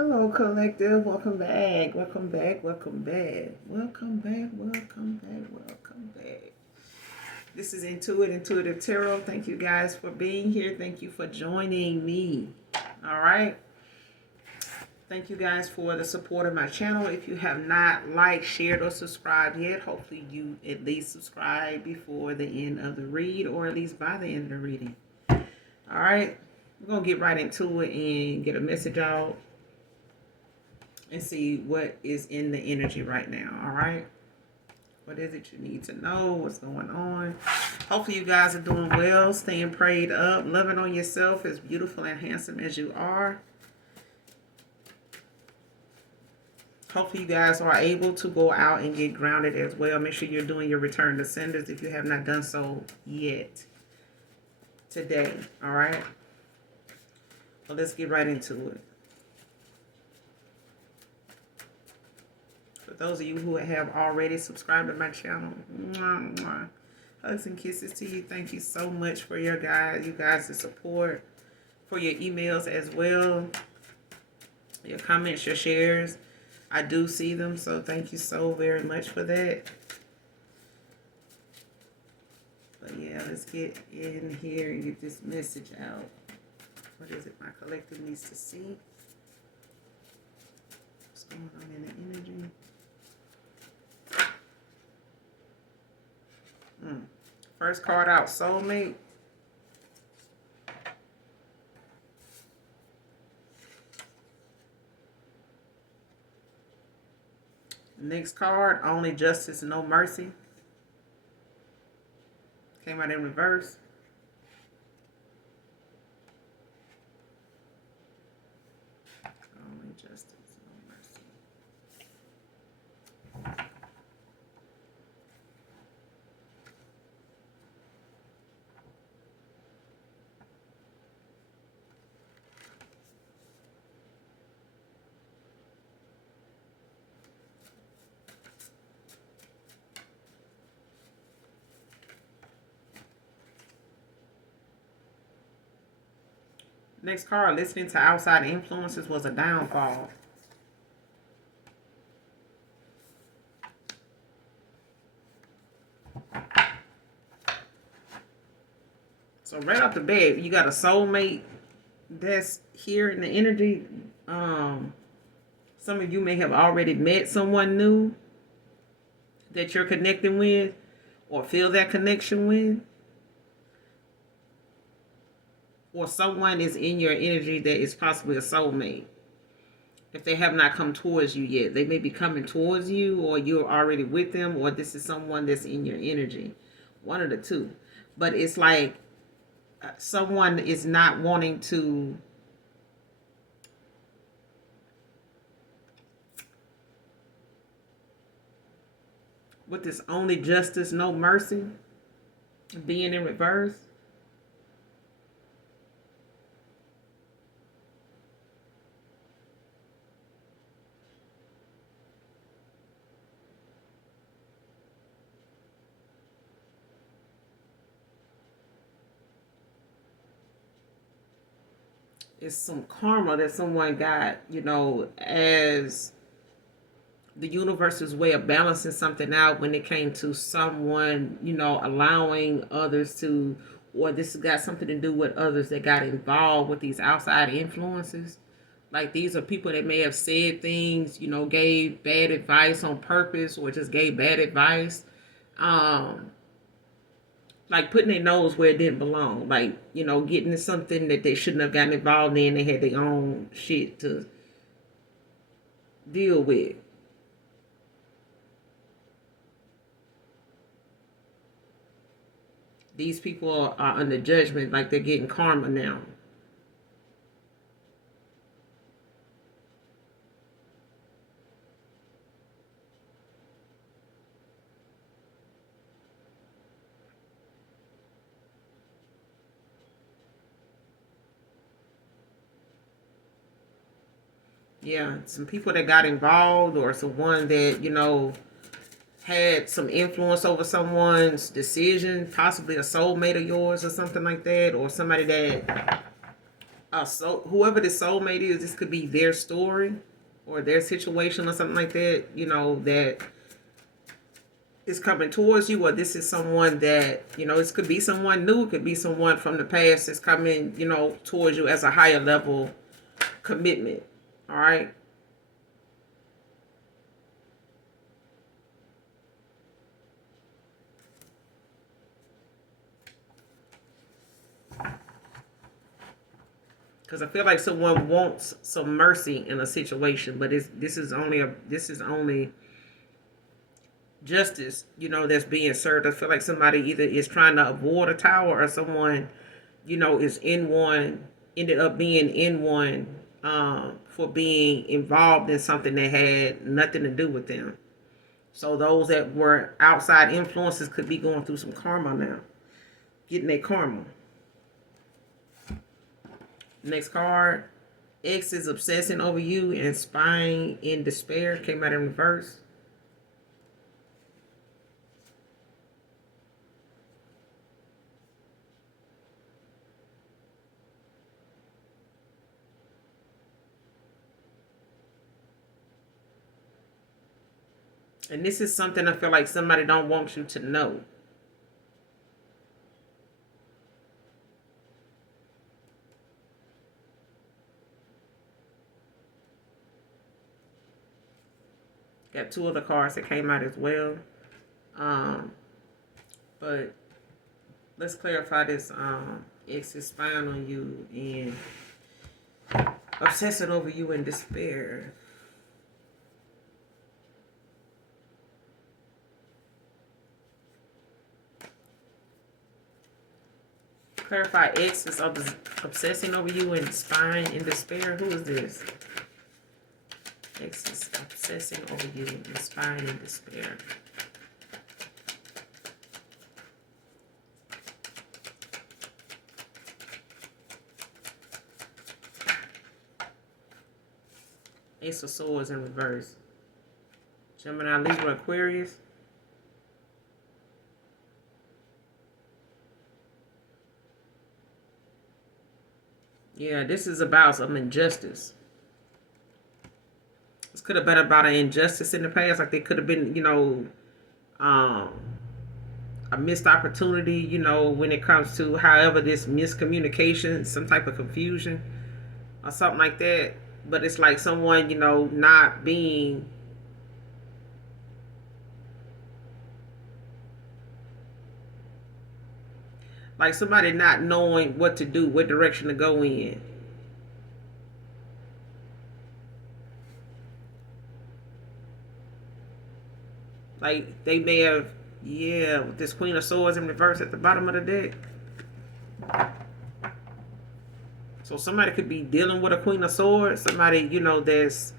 Hello, collective. Welcome back. Welcome back. Welcome back. Welcome back. Welcome back. Welcome back. This is Intuitive Tarot. Thank you guys for being here. Thank you for joining me. All right. Thank you guys for the support of my channel. If you have not liked, shared, or subscribed yet, hopefully you at least subscribe before the end of the read, or at least by the end of the reading. All right. We're going to get right into it and get a message out and see what is in the energy right now. All right, what is it you need to know? What's going on? Hopefully you guys are doing well, staying prayed up, loving on yourself, as beautiful and handsome as you are. Hopefully you guys are able to go out and get grounded as well. Make sure you're doing your return to senders if you have not done so yet today. All right, well, let's get right into it. For those of you who have already subscribed to my channel, mwah, mwah, hugs and kisses to you. Thank you so much for you guys' support, for your emails as well, your comments, your shares. I do see them, so thank you so very much for that. But yeah, let's get in here and get this message out. What is it my collective needs to see? What's going on in the energy? First card out, Soulmate. Next card, Only Justice, No Mercy. Came out in reverse. Only Justice, No Mercy. Next card, listening to outside influences was a downfall. So right off the bat, you got a soulmate that's here in the energy. Some of you may have already met someone new that you're connecting with or feel that connection with. Or someone is in your energy that is possibly a soulmate. If they have not come towards you yet, they may be coming towards you, or you're already with them, or this is someone that's in your energy. One of the two. But it's like someone is not wanting to with this only justice, no mercy being in reverse. It's some karma that someone got, as the universe's way of balancing something out when it came to someone, allowing others to, or this has got something to do with others that got involved with these outside influences. Like, these are people that may have said things, gave bad advice on purpose, or just gave bad advice. Like putting their nose where it didn't belong. Like, getting something that they shouldn't have gotten involved in. They had their own shit to deal with. These people are under judgment, like they're getting karma now. Yeah, some people that got involved, or someone that, had some influence over someone's decision, possibly a soulmate of yours or something like that, or somebody that So whoever the soulmate is, this could be their story or their situation or something like that, you know, that is coming towards you, or this is someone that, you know, this could be someone new, it could be someone from the past that's coming, you know, towards you as a higher level commitment. All right. Because I feel like someone wants some mercy in a situation, but this is only justice, you know, that's being served. I feel like somebody either is trying to avoid a tower, or someone, you know, is in one, ended up being in one, for being involved in something that had nothing to do with them. So those that were outside influences could be going through some karma now, getting their karma. Next card, X is obsessing over you and spying in despair. Came out in reverse. And this is something I feel like somebody don't want you to know. Got two of the cards that came out as well. Um, but let's clarify this. X is spying on you and obsessing over you in despair. Clarify, X is obsessing over you and spying in despair. Who is this? X is obsessing over you and spying in despair. Ace of Swords in reverse. Gemini, Libra, Aquarius. Yeah, this is about some injustice. This could have been about an injustice in the past. Like they could have been, you know, a missed opportunity, you know, when it comes to however this miscommunication, some type of confusion or something like that. But it's like someone, you know, not being like somebody not knowing what to do, what direction to go in. Like they may have, yeah, with this Queen of Swords in reverse at the bottom of the deck. So somebody could be dealing with a Queen of Swords. Somebody, you know, that's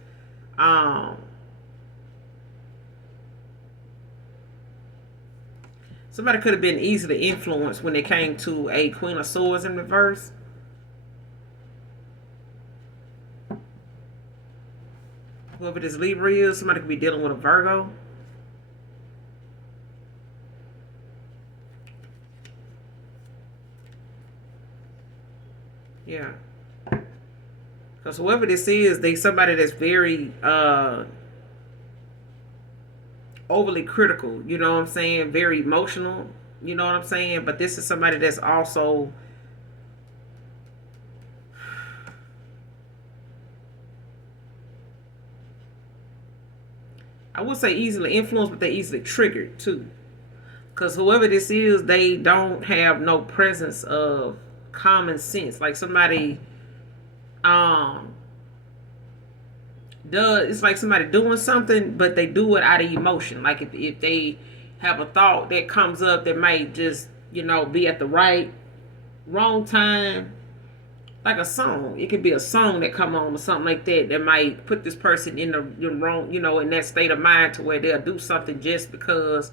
somebody could have been easily influenced when it came to a Queen of Swords in reverse. Whoever this Libra is, somebody could be dealing with a Virgo. Yeah. Because whoever this is, they somebody that's very overly critical, you know what I'm saying? Very emotional, you know what I'm saying? But this is somebody that's also I would say easily influenced, but they easily triggered too. Because whoever this is, they don't have no presence of common sense. Like somebody um does, it's like somebody doing something, but they do it out of emotion. Like if they have a thought that comes up that might just, you know, be at the wrong time, like a song. It could be a song that come on or something like that that might put this person in the wrong, you know, in that state of mind to where they'll do something just because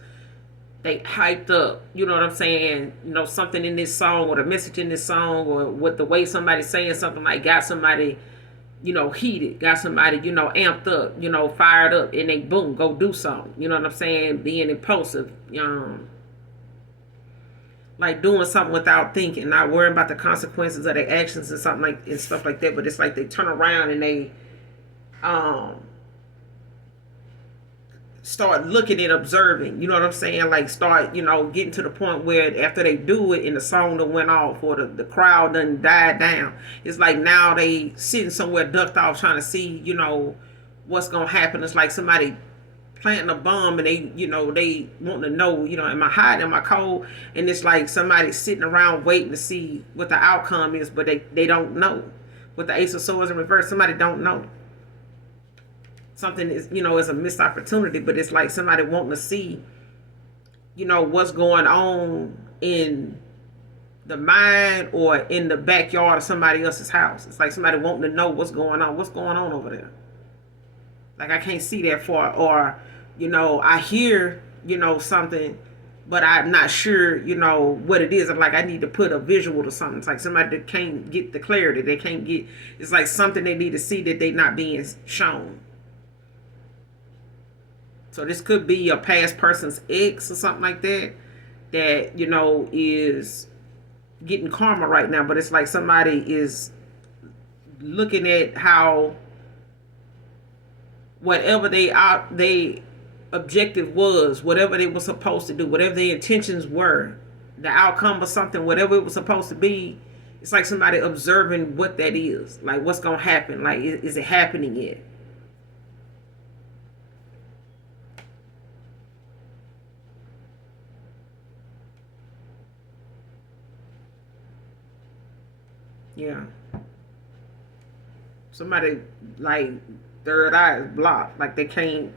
they hyped up, you know what I'm saying? You know, something in this song or the message in this song or what the way somebody's saying something like got somebody, you know, heated, got somebody, you know, amped up, you know, fired up, and they boom, go do something. You know what I'm saying? Being impulsive. like doing something without thinking, not worrying about the consequences of their actions and something like and stuff like that. But it's like they turn around and they um start looking and observing, you know what I'm saying? Like start, getting to the point where after they do it and the song that went off or the crowd done died down, it's like now they sitting somewhere ducked off trying to see, what's gonna happen. It's like somebody planting a bomb and they want to know, am I hot, am I cold? And it's like somebody sitting around waiting to see what the outcome is, but they don't know. With the Ace of Swords in reverse, somebody don't know. Something is a missed opportunity, but it's like somebody wanting to see, what's going on in the mind or in the backyard of somebody else's house. It's like somebody wanting to know what's going on over there. Like I can't see that far, or I hear something, but I'm not sure what it is. I'm like I need to put a visual to something. It's like somebody that can't get the clarity. They can't get. It's like something they need to see that they not being shown. So this could be a past person's ex or something like that is getting karma right now. But it's like somebody is looking at how whatever they objective was, whatever they were supposed to do, whatever their intentions were, the outcome of something, whatever it was supposed to be, it's like somebody observing what that is. Like what's going to happen. Like is it happening yet? Yeah. Somebody like third eye is blocked. Like they can't.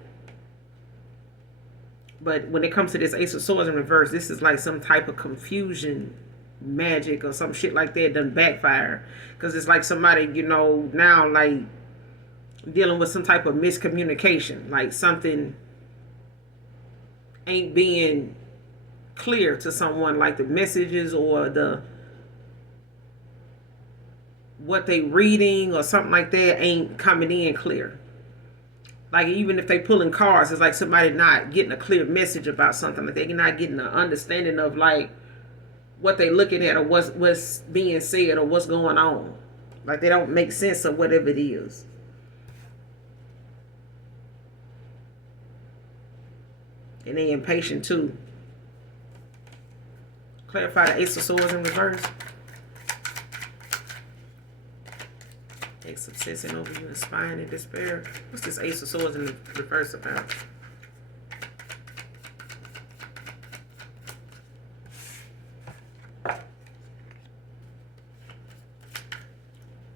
But when it comes to this Ace of Swords in reverse, this is like some type of confusion magic or some shit like that done backfire. Because it's like somebody, now like dealing with some type of miscommunication. Like something ain't being clear to someone, like the messages or the what they reading or something like that ain't coming in clear. Like even if they pulling cards, it's like somebody not getting a clear message about something. Like they're not getting an understanding of like what they looking at or what's being said or what's going on. Like they don't make sense of whatever it is. And they impatient too. Clarify the Ace of Swords in reverse. Ex obsessing over you, inspiring and despair. What's this Ace of Swords in the reverse about?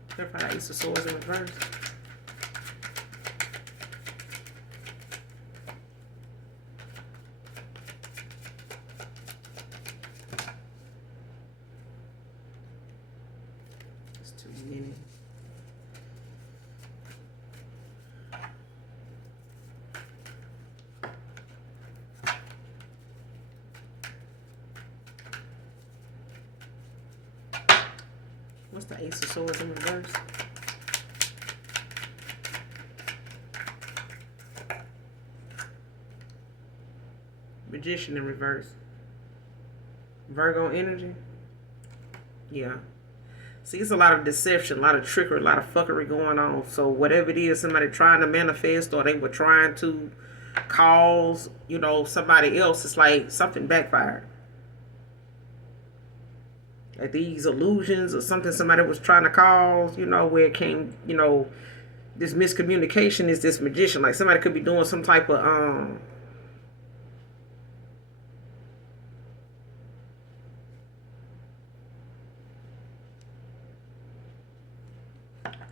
Clarify the Ace of Swords in reverse. It's too many. What's the Ace of Swords in reverse? Magician in reverse. Virgo energy. Yeah. See, it's a lot of deception, a lot of trickery, a lot of fuckery going on. So whatever it is, somebody trying to manifest or they were trying to cause, somebody else, it's like something backfired. Like these illusions or something somebody was trying to cause, where it came, this miscommunication is this magician. Like somebody could be doing some type of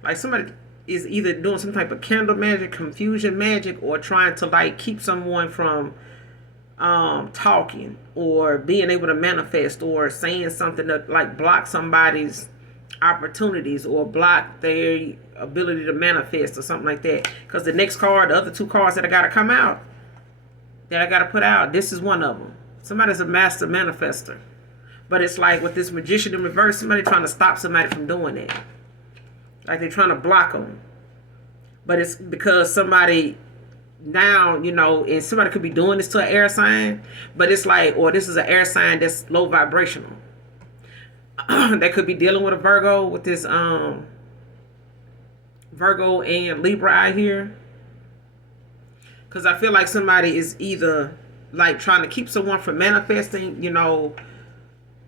like somebody is either doing some type of candle magic, confusion magic, or trying to like keep someone from talking or being able to manifest or saying something that like block somebody's opportunities or block their ability to manifest or something like that. Because the next card, the other two cards that I got to come out, that I got to put out, this is one of them. Somebody's a master manifester. But it's like with this magician in reverse, somebody trying to stop somebody from doing that. Like they're trying to block them. But it's because somebody now, and somebody could be doing this to an air sign, but it's like, or this is an air sign that's low vibrational. They could be dealing with a Virgo with this Virgo and Libra out here. Because I feel like somebody is either like trying to keep someone from manifesting,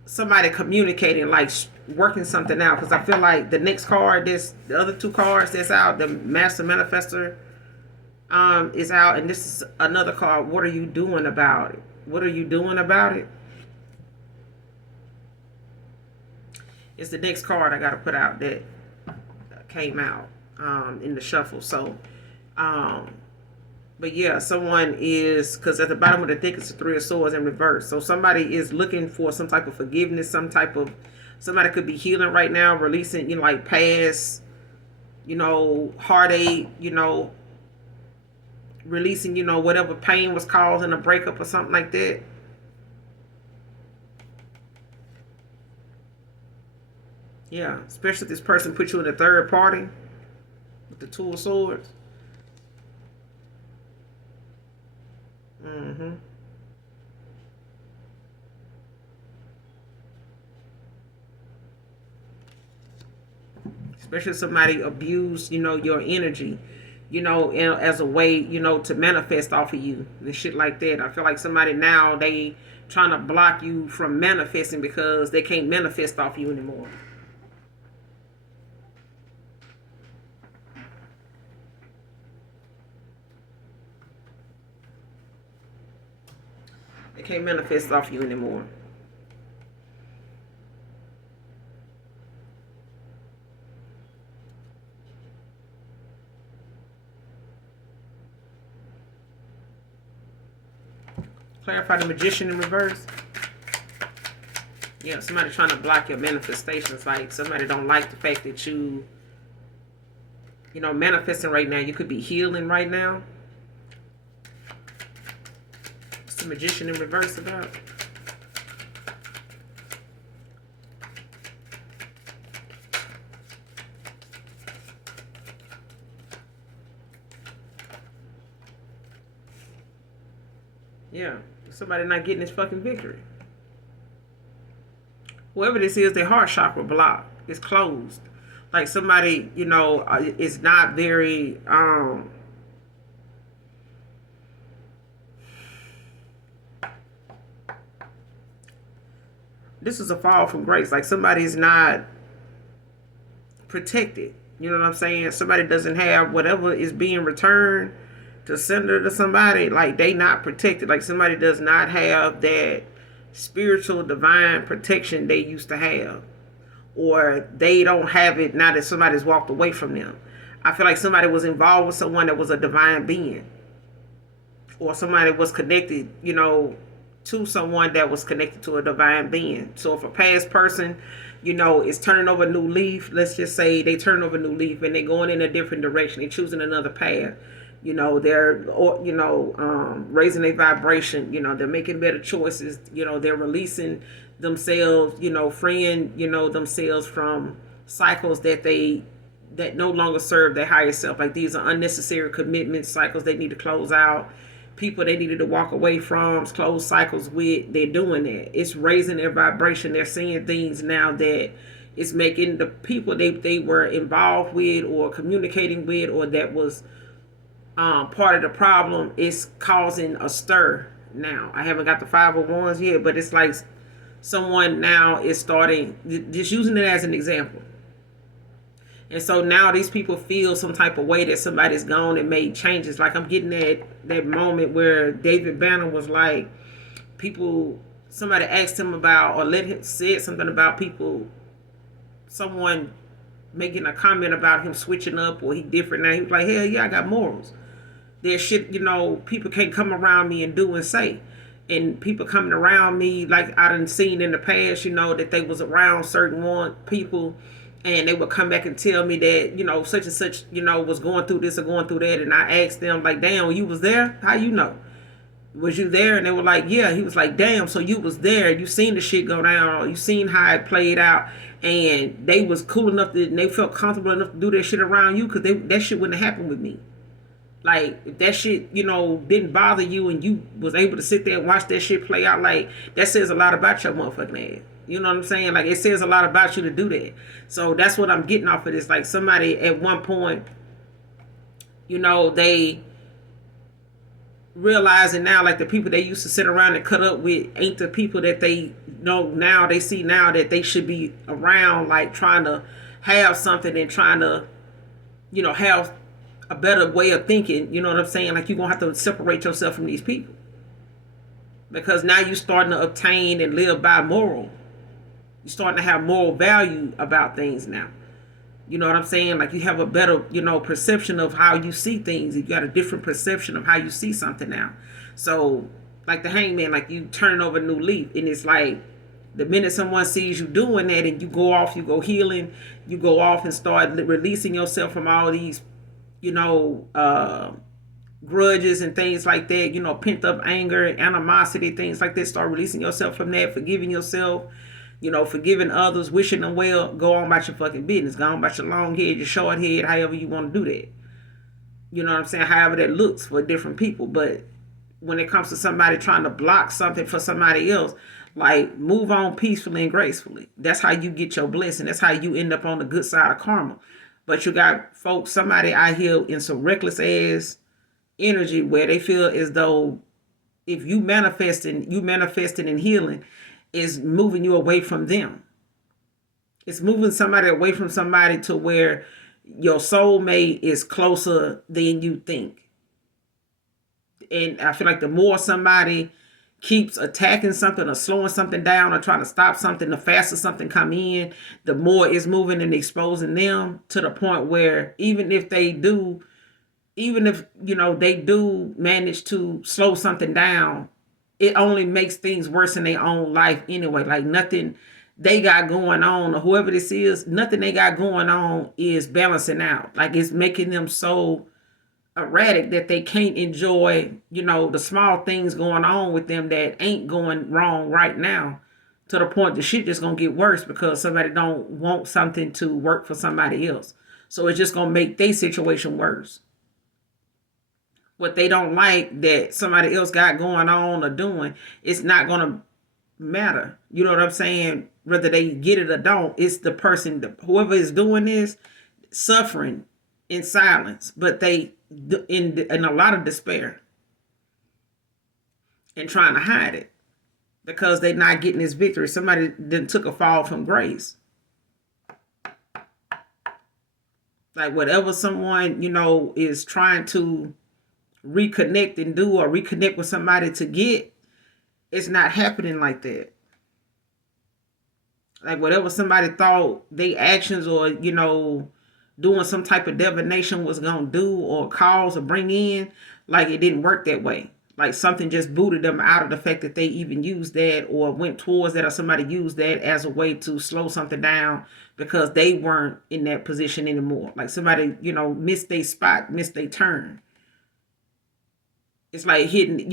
somebody communicating, like working something out. Because I feel like the next card, the other two cards that's out, the Master Manifestor is out, and this is another card. What are you doing about it? What are you doing about it? It's the next card I got to put out that came out in the shuffle. So, but yeah, someone is, because at the bottom of the deck it's the Three of Swords in reverse. So somebody is looking for some type of forgiveness, somebody could be healing right now, releasing, like past, heartache, releasing, whatever pain was causing a breakup or something like that. Yeah, especially if this person put you in a third party with the Two of Swords. Especially if somebody abused, your energy, as a way, to manifest off of you and shit like that. I feel like somebody now, they trying to block you from manifesting because they can't manifest off you anymore. They can't manifest off you anymore. Clarify the Magician in reverse. Yeah, somebody trying to block your manifestations. Like somebody don't like the fact that you manifesting right now. You could be healing right now. What's the Magician in reverse about? Yeah, somebody not getting this fucking victory. Whoever this is, their heart chakra blocked. It's closed. Like somebody, is not very, this is a fall from grace. Like somebody's not protected. You know what I'm saying? Somebody doesn't have whatever is being returned to sender to somebody. Like they not protected. Like somebody does not have that spiritual divine protection they used to have, or they don't have it now that somebody's walked away from them. I feel like somebody was involved with someone that was a divine being, or somebody was connected, to someone that was connected to a divine being. So if a past person, is turning over a new leaf, let's just say they turn over a new leaf and they're going in a different direction, they're choosing another path. They're, raising their vibration, they're making better choices, they're releasing themselves, freeing, themselves from cycles that no longer serve their higher self. Like these are unnecessary commitment cycles they need to close out. People they needed to walk away from, close cycles with, they're doing that. It's raising their vibration. They're seeing things now that it's making the people they were involved with or communicating with, or that was part of the problem, is causing a stir now. I haven't got the 5 of Wands yet, but it's like someone now is starting, just using it as an example. And so now these people feel some type of way that somebody's gone and made changes. Like I'm getting that moment where David Banner was like, somebody asked him about, or said something about someone making a comment about him switching up or he different now. He was like, hell yeah, I got morals. There's shit, people can't come around me and do and say. And people coming around me, like I done seen in the past, that they was around certain people, and they would come back and tell me that, such and such, was going through this or going through that. And I asked them, like, damn, you was there? How you know? Was you there? And they were like, yeah. He was like, damn, so you was there. You seen the shit go down. You seen how it played out. And they was cool enough and they felt comfortable enough to do that shit around you, because that shit wouldn't have happened with me. Like if that shit, didn't bother you and you was able to sit there and watch that shit play out, like that says a lot about your motherfucking ass. You know what I'm saying? Like it says a lot about you to do that. So that's what I'm getting off of this. Like somebody at one point, they realizing now like the people they used to sit around and cut up with ain't the people that they know now. They see now that they should be around, like trying to have something and trying to, have a better way of thinking. You know what I'm saying? Like you're gonna have to separate yourself from these people because now you're starting to obtain and live by moral. You're starting to have moral value about things now. You know what I'm saying? Like you have a better, perception of how you see things. You got a different perception of how you see something now. So, like the hangman, like you turn over a new leaf, and it's like the minute someone sees you doing that, and you go off, you go healing, you go off and start releasing yourself from all these, you know, uh, grudges and things like that. Pent up anger, animosity, things like that. Start releasing yourself from that, forgiving yourself, forgiving others, wishing them well. Go on about your fucking business. Go on about your long head, your short head, however you want to do that. You know what I'm saying? However that looks for different people. But when it comes to somebody trying to block something for somebody else, like move on peacefully and gracefully. That's how you get your blessing. That's how you end up on the good side of karma. But you got folks, somebody out here in some reckless ass energy where they feel as though if you manifesting and healing is moving you away from them. It's moving somebody away from somebody to where your soulmate is closer than you think. And I feel like the more somebody keeps attacking something or slowing something down or trying to stop something, the faster something come in, the more it's moving and exposing them to the point where even if they do manage to slow something down, it only makes things worse in their own life anyway. Like nothing they got going on, or whoever this is, nothing they got going on is balancing out. Like it's making them so erratic that they can't enjoy, the small things going on with them that ain't going wrong right now. To the point the shit just gonna get worse because somebody don't want something to work for somebody else. So it's just gonna make their situation worse. What they don't like that somebody else got going on or doing, it's not gonna matter. You know what I'm saying? Whether they get it or don't, it's the person, whoever is doing this, suffering in silence, but they in a lot of despair and trying to hide it because they're not getting this victory. Somebody then took a fall from grace. Like whatever someone is trying to reconnect and do or reconnect with somebody to get, it's not happening like that. Like whatever somebody thought they actions or doing some type of divination was gonna do or cause or bring in, like it didn't work that way. Like something just booted them out of the fact that they even used that or went towards that or somebody used that as a way to slow something down because they weren't in that position anymore. Like somebody missed their spot, missed their turn. It's like hitting,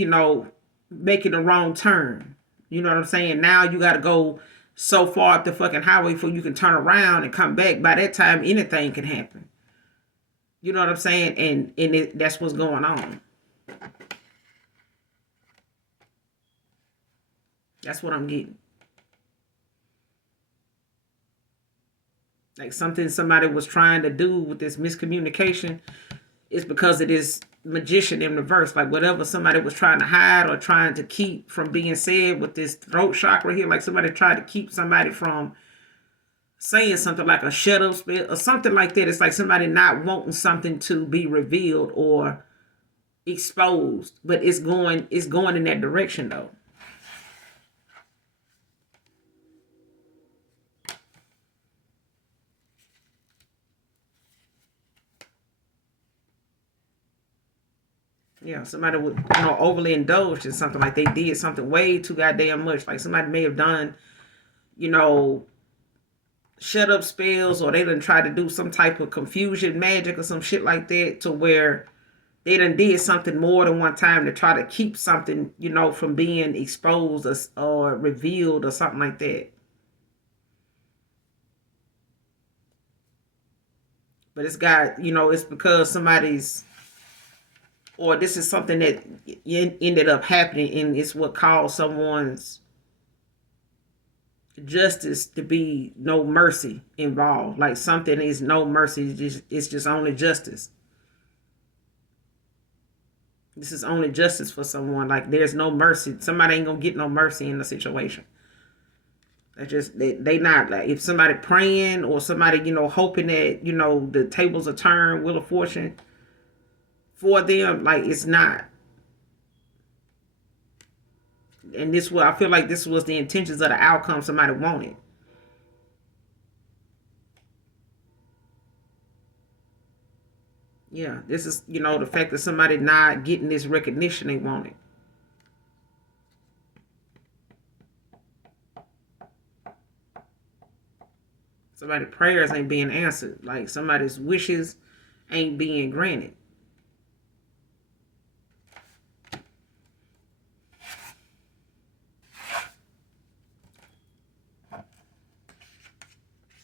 making a wrong turn. You know what I'm saying? Now you got to go so far up the fucking highway before you can turn around and come back. By that time, anything can happen. You know what I'm saying? And that's what's going on. That's what I'm getting. Like something somebody was trying to do with this miscommunication is because of this magician in reverse. Like whatever somebody was trying to hide or trying to keep from being said with this throat chakra here, like somebody tried to keep somebody from saying something like a shut up spell or something like that. It's like somebody not wanting something to be revealed or exposed, but it's going in that direction though. Yeah, somebody would overly indulged in something, like they did something way too goddamn much. Like somebody may have done, you know, shut up spells, or they done tried to do some type of confusion magic or some shit like that, to where they done did something more than one time to try to keep something, from being exposed or revealed or something like that. But it's got, it's because somebody's or this is something that ended up happening, and it's what caused someone's justice to be no mercy involved. Like something is no mercy, it's just only justice. This is only justice for someone. Like there's no mercy. Somebody ain't gonna get no mercy in the situation. They just they not like if somebody praying or somebody hoping that the tables are turned, wheel of fortune for them. Like it's not. And this was I feel like this was the intentions of the outcome somebody wanted. Yeah, this is the fact that somebody not getting this recognition they wanted. Somebody's prayers ain't being answered. Like somebody's wishes ain't being granted.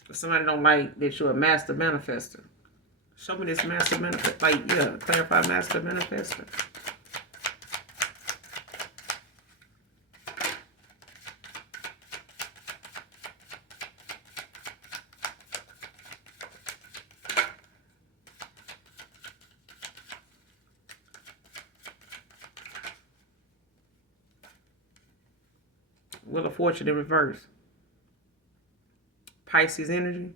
If somebody don't like that you're a master manifester. Show me this master manifester. Like, yeah, clarify master manifester. Wheel of Fortune in reverse. Pisces energy.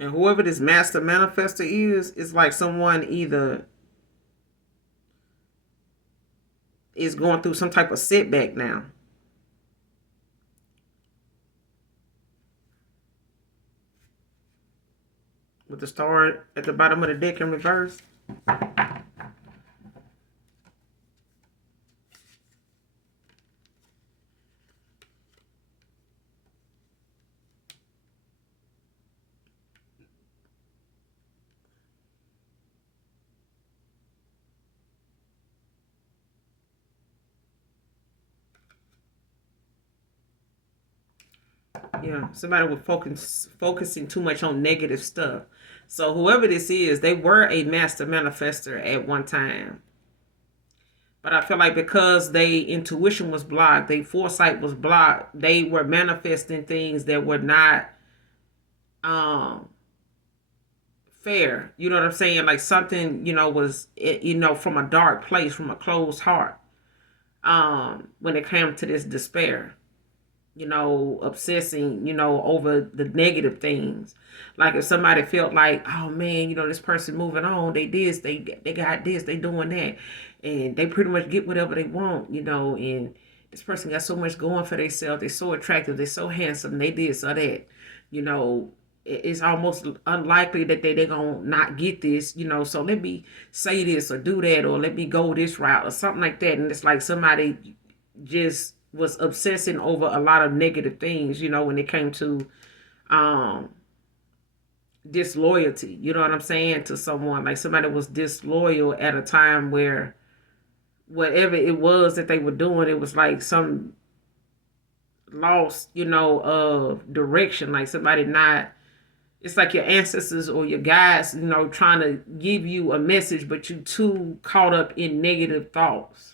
And whoever this master manifester is like someone either is going through some type of setback now. With the star at the bottom of the deck in reverse. Yeah, somebody was focusing too much on negative stuff. So whoever this is, they were a master manifester at one time. But I feel like because they intuition was blocked, their foresight was blocked, they were manifesting things that were not fair. You know what I'm saying? Like something, was from a dark place, from a closed heart. When it came to this despair. Obsessing, over the negative things. Like if somebody felt like, oh man, this person moving on, they got this, they doing that, and they pretty much get whatever they want, and this person got so much going for themselves, they're so attractive, they're so handsome, they this or that, it's almost unlikely that they're gonna not get this, so let me say this or do that, or let me go this route or something like that. And it's like somebody just was obsessing over a lot of negative things, when it came to disloyalty, you know what I'm saying, to someone. Like somebody was disloyal at a time where whatever it was that they were doing, it was like some loss, of direction. Like somebody not, it's like your ancestors or your guides, trying to give you a message, but you too caught up in negative thoughts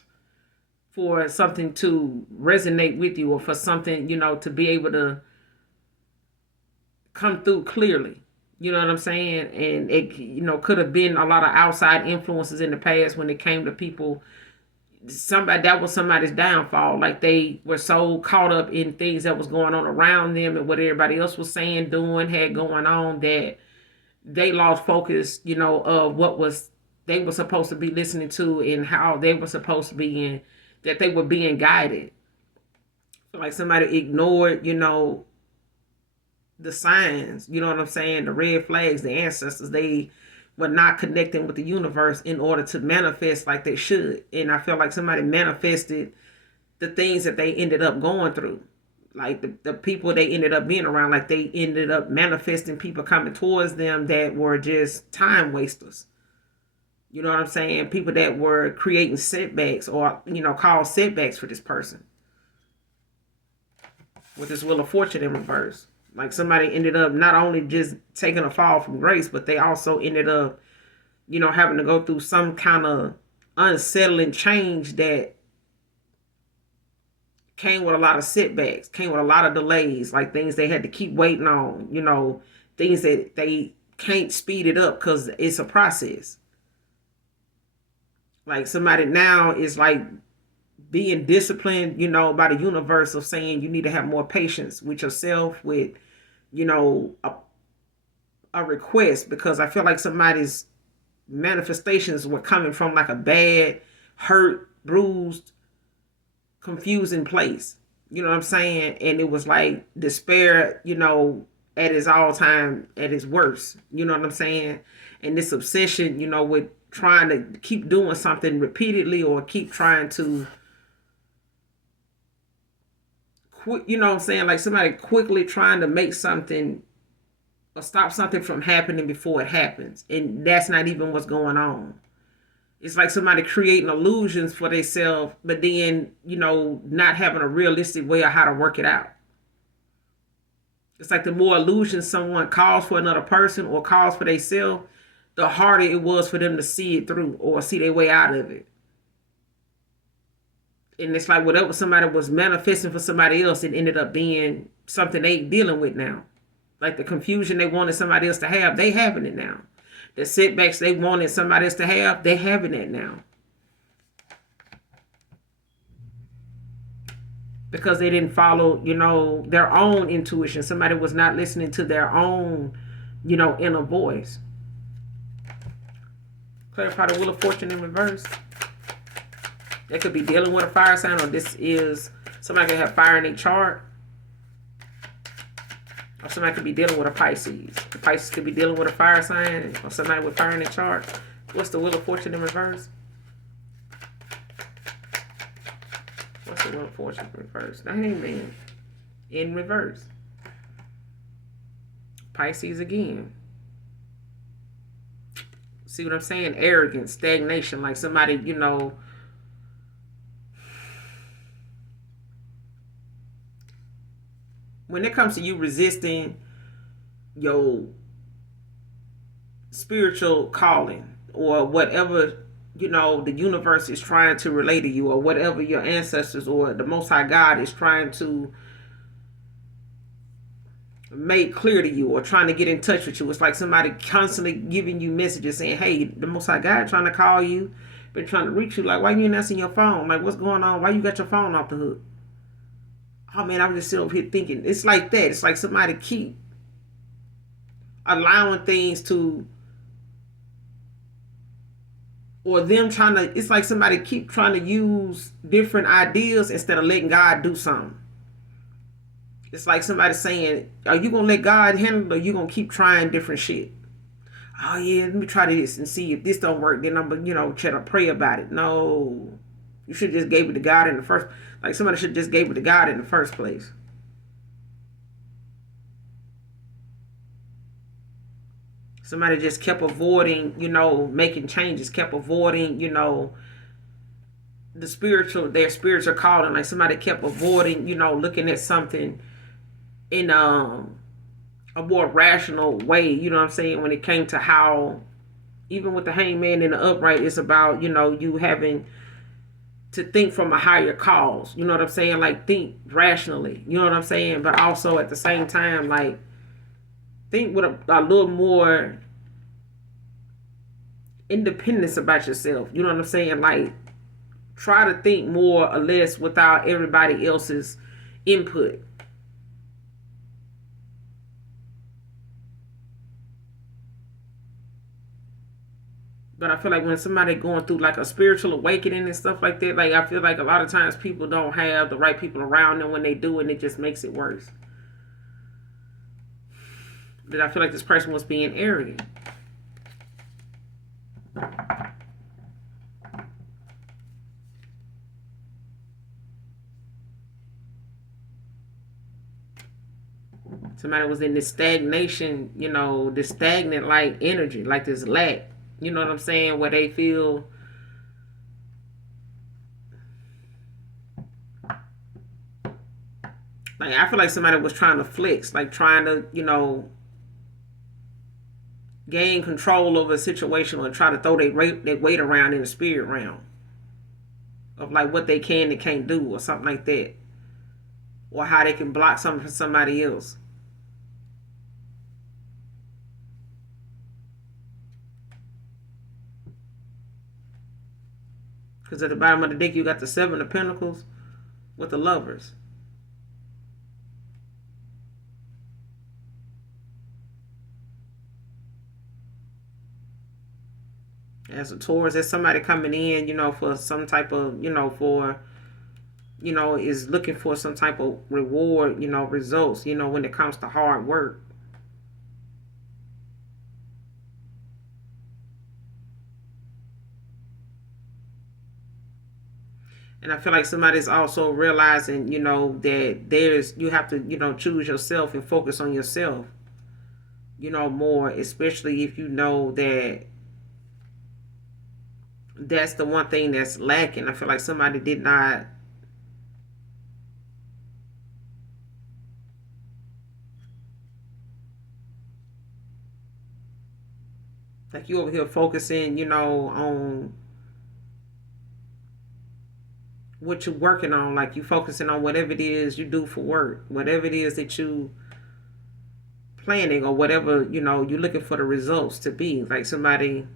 for something to resonate with you, or for something, to be able to come through clearly. You know what I'm saying? And it, could have been a lot of outside influences in the past when it came to people. That was somebody's downfall. Like they were so caught up in things that was going on around them and what everybody else was saying, doing, had going on, that they lost focus, of what was they were supposed to be listening to and how they were supposed to be in, that they were being guided. Like somebody ignored, the signs, you know what I'm saying? The red flags, the ancestors, they were not connecting with the universe in order to manifest like they should. And I feel like somebody manifested the things that they ended up going through. like the people they ended up being around, like they ended up manifesting people coming towards them that were just time wasters. You know what I'm saying? People that were creating setbacks, or cause setbacks for this person, with this Wheel of Fortune in reverse. Like somebody ended up not only just taking a fall from grace, but they also ended up, having to go through some kind of unsettling change that came with a lot of setbacks, came with a lot of delays, like things they had to keep waiting on, things that they can't speed it up because it's a process. Like somebody now is like being disciplined, by the universe of saying you need to have more patience with yourself, with, a request, because I feel like somebody's manifestations were coming from like a bad, hurt, bruised, confusing place. You know what I'm saying? And it was like despair, at its all time, at its worst. You know what I'm saying? And this obsession, with trying to keep doing something repeatedly, or keep trying to quit, you know what I'm saying? Like somebody quickly trying to make something or stop something from happening before it happens. And that's not even what's going on. It's like somebody creating illusions for themselves, but then, not having a realistic way of how to work it out. It's like the more illusions someone calls for another person or calls for themselves, the harder it was for them to see it through or see their way out of it. And it's like whatever somebody was manifesting for somebody else, it ended up being something they dealing with now. Like the confusion they wanted somebody else to have, they having it now. The setbacks they wanted somebody else to have, they having it now. Because they didn't follow, their own intuition. Somebody was not listening to their own, inner voice. Clarify the Wheel of Fortune in reverse. They could be dealing with a fire sign, or this is somebody could have fire in their chart. Or somebody could be dealing with a Pisces. The Pisces could be dealing with a fire sign, or somebody with fire in their chart. What's the Wheel of Fortune in reverse? What's the Wheel of Fortune in reverse? The Hangman in reverse. Pisces again. See what I'm saying? Arrogance, stagnation, like somebody, when it comes to you resisting your spiritual calling, or whatever, the universe is trying to relay to you, or whatever your ancestors or the Most High God is trying to make clear to you, or trying to get in touch with you. It's like somebody constantly giving you messages saying, hey, the Most High God trying to call you, been trying to reach you. Like, why you ain't answering your phone? Like, what's going on? Why you got your phone off the hook? Oh man, I'm just sitting over here thinking. It's like that. It's like somebody keep allowing things to, or them trying to, it's like somebody keep trying to use different ideas instead of letting God do something. It's like somebody saying, are you going to let God handle it, or you going to keep trying different shit? Oh yeah, let me try this and see if this don't work. Then I'm going to try to pray about it. No, you should just gave it to God in the first, like somebody should just gave it to God in the first place. Somebody just kept avoiding, making changes, kept avoiding, their spiritual calling. Like somebody kept avoiding, looking at something in a more rational way, you know what I'm saying, when it came to how, even with the Hangman in the upright, it's about, you having to think from a higher cause, you know what I'm saying, like think rationally, you know what I'm saying, but also at the same time, like think with a little more independence about yourself, you know what I'm saying, like try to think more or less without everybody else's input. But I feel like when somebody going through like a spiritual awakening and stuff like that, like I feel like a lot of times people don't have the right people around them when they do, and it just makes it worse. But I feel like this person was being arrogant. Somebody was in this stagnation, this stagnant like energy, like this lack. You know what I'm saying? Where they feel like, I feel like somebody was trying to flex, like trying to, gain control over a situation or try to throw their weight around in the spirit realm of like what they can and can't do or something like that, or how they can block something for somebody else. Because at the bottom of the deck, you got the Seven of Pentacles with the Lovers. As a Taurus, there's somebody coming in, for some type of, is looking for some type of reward, results, when it comes to hard work. And I feel like somebody's also realizing, that you have to, choose yourself and focus on yourself, more, especially if you know that that's the one thing that's lacking. I feel like somebody did not like you over here focusing, on what you're working on. Like you focusing on whatever it is you do for work, whatever it is that you planning, or whatever, you're looking for the results to be. Like somebody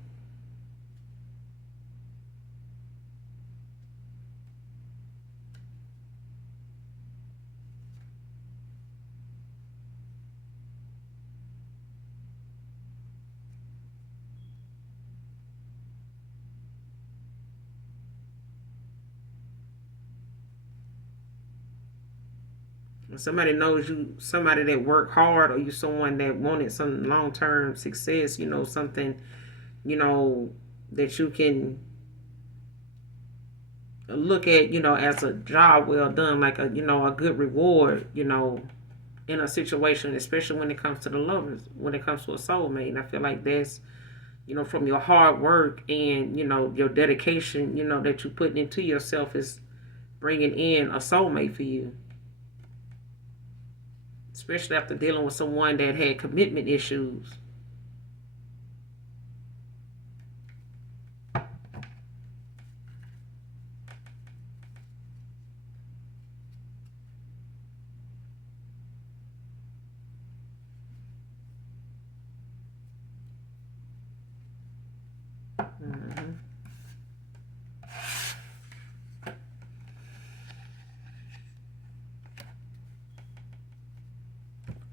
somebody knows you, somebody that worked hard, or you someone that wanted some long-term success, something, that you can look at, as a job well done, like a good reward, in a situation, especially when it comes to the lovers, when it comes to a soulmate. And I feel like that's, from your hard work and, your dedication, that you put into yourself is bringing in a soulmate for you. Especially after dealing with someone that had commitment issues. Mm-hmm.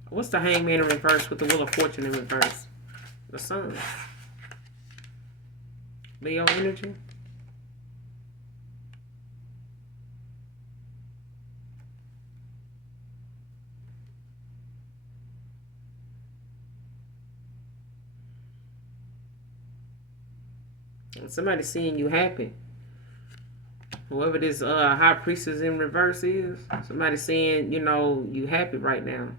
What's the Hangman in reverse with the Wheel of Fortune in reverse? The Sun. Leo energy. And somebody seeing you happy. Whoever this High Priestess in reverse is, somebody saying, you happy right now.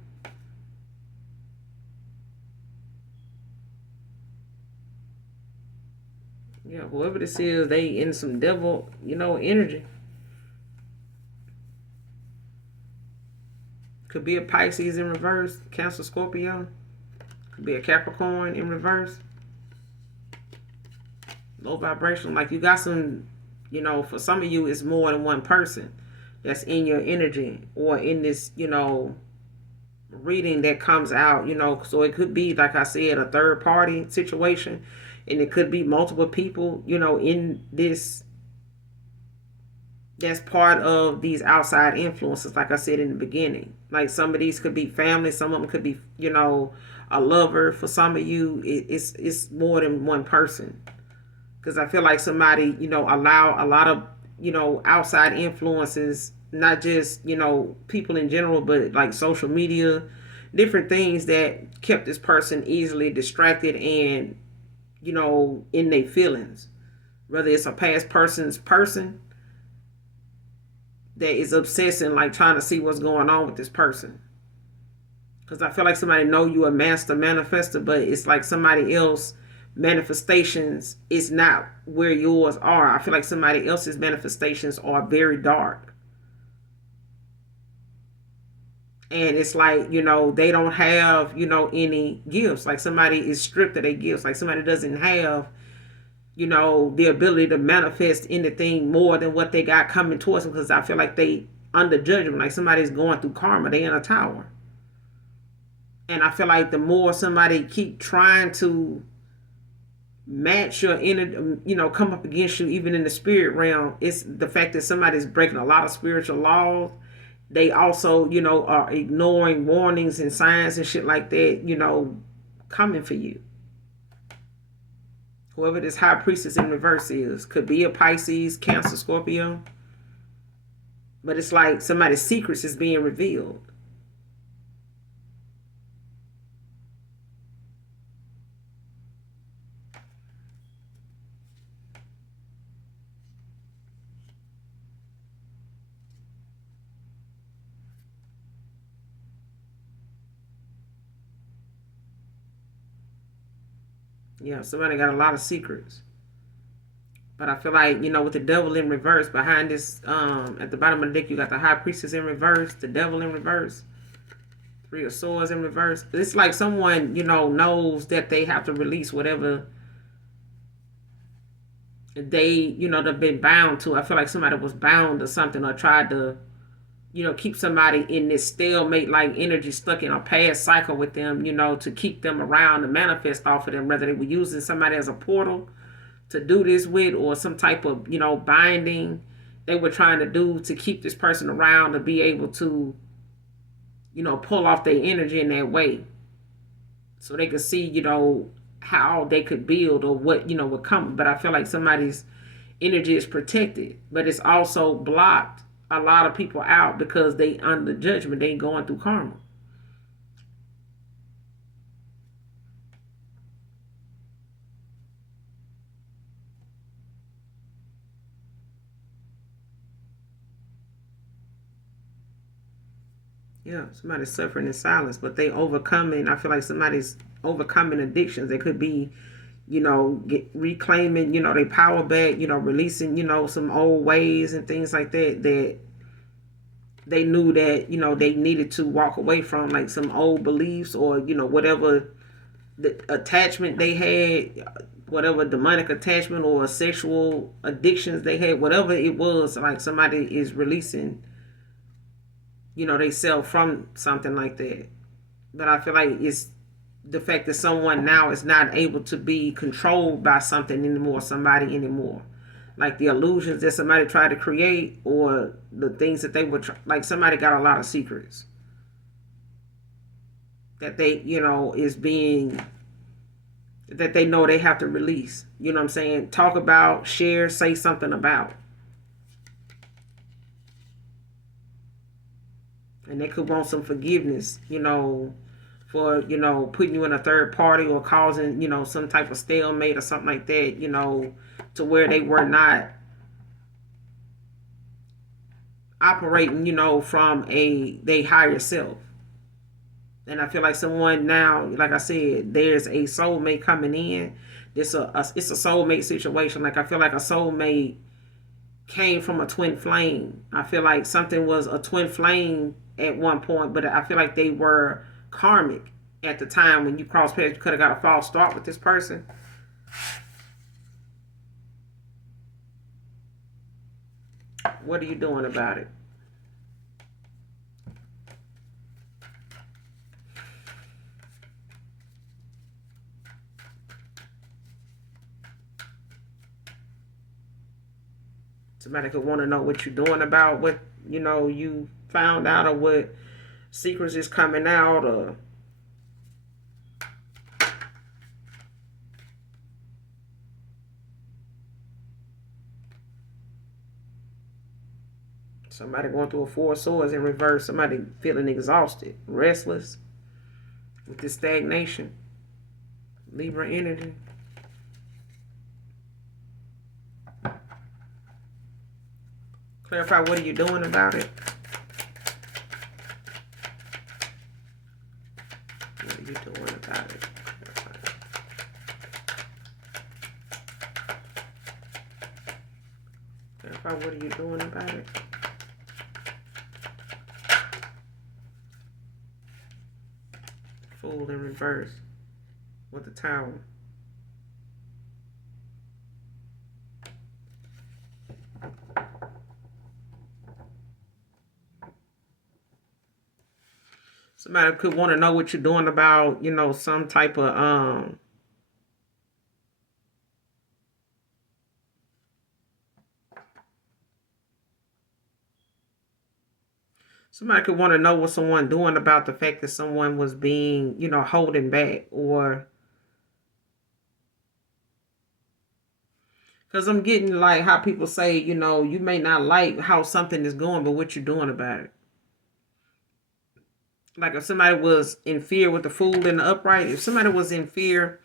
Yeah, whoever this is, they in some devil, energy. Could be a Pisces in reverse, Cancer, Scorpio. Could be a Capricorn in reverse. Low vibration. Like you got some, for some of you, it's more than one person that's in your energy or in this, reading that comes out, so it could be, like I said, a third party situation, and it could be multiple people, in this, that's part of these outside influences, like I said in the beginning. Like some of these could be family, some of them could be, a lover. For some of you, it's more than one person. Because I feel like somebody, allow a lot of, outside influences, not just, people in general, but like social media, different things that kept this person easily distracted and, in their feelings. Whether it's a past person's person that is obsessing, like trying to see what's going on with this person. Because I feel like somebody know you a master manifester, but it's like somebody else manifestations is not where yours are. I feel like somebody else's manifestations are very dark. And it's like, they don't have, any gifts. Like somebody is stripped of their gifts. Like somebody doesn't have, the ability to manifest anything more than what they got coming towards them. Because I feel like they under judgment. Like somebody's going through karma. They in a tower. And I feel like the more somebody keep trying to match your energy, come up against you, even in the spirit realm, it's the fact that somebody's breaking a lot of spiritual laws. They also, are ignoring warnings and signs and shit like that, coming for you. Whoever this high priestess in reverse is, could be a Pisces, Cancer, Scorpio. But it's like somebody's secrets is being revealed. Yeah, somebody got a lot of secrets. But I feel like, with the devil in reverse, behind this, at the bottom of the deck, you got the high priestess in reverse, the devil in reverse, three of swords in reverse. It's like someone, knows that they have to release whatever they, they've been bound to. I feel like somebody was bound to something or tried to, keep somebody in this stalemate like energy, stuck in a past cycle with them, to keep them around to manifest off of them, whether they were using somebody as a portal to do this with or some type of, binding they were trying to do to keep this person around to be able to, pull off their energy in that way. So they could see, how they could build or what, would come. But I feel like somebody's energy is protected, but it's also blocked a lot of people out because they under judgment, they ain't going through karma. Yeah, somebody's suffering in silence, but they overcoming. I feel like somebody's overcoming addictions. They could be, reclaiming, their power back, releasing, some old ways and things like that that they knew that, they needed to walk away from, like some old beliefs or, whatever the attachment they had, whatever demonic attachment or sexual addictions they had, whatever it was, like somebody is releasing, they sell from something like that. But I feel like it's the fact that someone now is not able to be controlled by something anymore, somebody anymore. Like the illusions that somebody tried to create or the things that they were, like somebody got a lot of secrets that they, is being, that they know they have to release. You know what I'm saying? Talk about, share, say something about. And they could want some forgiveness, for, putting you in a third party or causing, some type of stalemate or something like that, to where they were not operating, from they higher self. And I feel like someone now, like I said, there's a soulmate coming in. It's a soulmate situation. Like I feel like a soulmate came from a twin flame. I feel like something was a twin flame at one point, but I feel like they were karmic at the time when you cross paths. You could have got a false start with this person. What are you doing about it? Somebody could want to know what you're doing about what, you found out or what secrets is coming out or somebody going through a four of swords in reverse. Somebody feeling exhausted, restless with this stagnation. Libra energy. Clarify, what are you doing about it? are you doing about it? Clarify, what are you doing about it? Fool in reverse with the Tower. Somebody could want to know what you're doing about, some type of somebody could want to know what someone doing about the fact that someone was being, holding back, or because I'm getting like how people say, you may not like how something is going, but what you're doing about it. Like if somebody was in fear with the fool in the upright, if somebody was in fear,